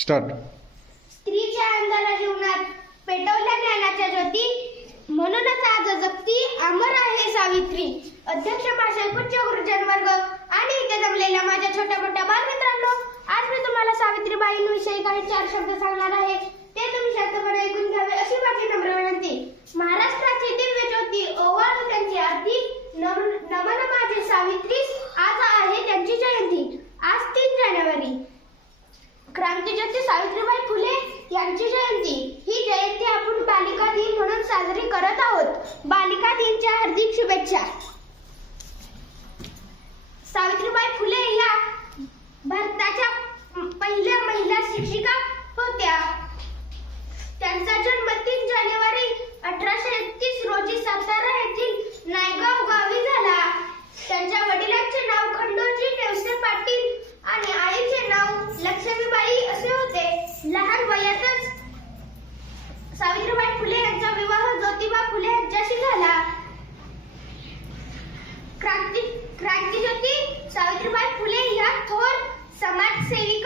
Start स्त्रीच्या अंधारा जीवनात पेटवल्या ज्ञानाच्या ज्योती म्हणूनच आज जगती अमर आहे सावित्री. अध्यक्ष भाषण उच्च गुरुजन वर्ग आणि इथे जमलेल्या माझ्या छोट्या मोठ्या बालमित्रांनो आज मी तुम्हाला सावित्रीबाईंविषयी काही चार शब्द सांगणार आहे. बालिका हार्दिक शुभेच्छा. सावित्रीबाई फुले या भारताच्या पहिल्या महिला शिक्षिका क्रांतीज्योती सावित्रीबाई फुले या थोर समाजसेवी